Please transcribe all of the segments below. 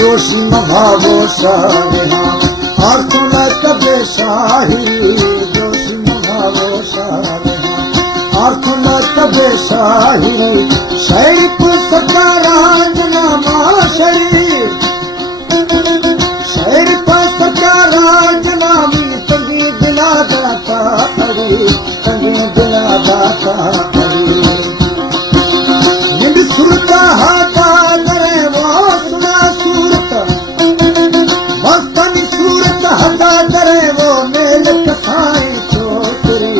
दोषी भावो सारेहा अर्थ न तबे शाही दोषी भावो सारेहा अर्थ न तबे शाही शैप सकारांजना माशरी शैप सकारांजना मी तंगी दिला दाता हरी तंगी दिला दाता हरी निंद सुरता हाता करे वो सुना सूरत मस्तनी सूरत हता करे वो मेल कसाई छोकरी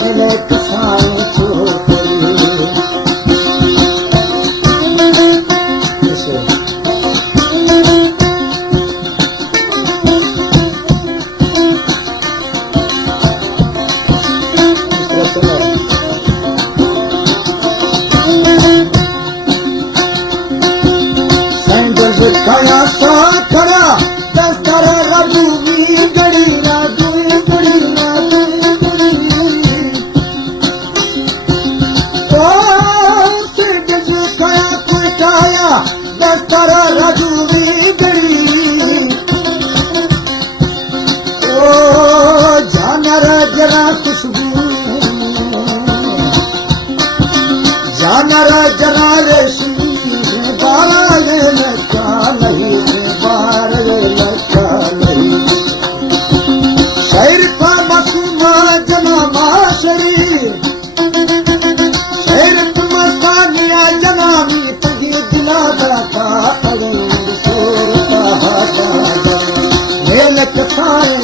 मेल कसाई छोकरी कया सा खरा दस्तर रजूवी गड़ी राजू गड़ी राजू ओ सिर्फ कया कुटाया दस्तर रजूवी गड़ी ओ जानर जरा खुशबू जानर जरा रेशमी बाला लखा नहीं बार लखा नहीं शहर का मसूमा जना माशरी शहर मस्तानिया जना मी तगी दिला दाता अरंग सोरता हाता मेल कसाए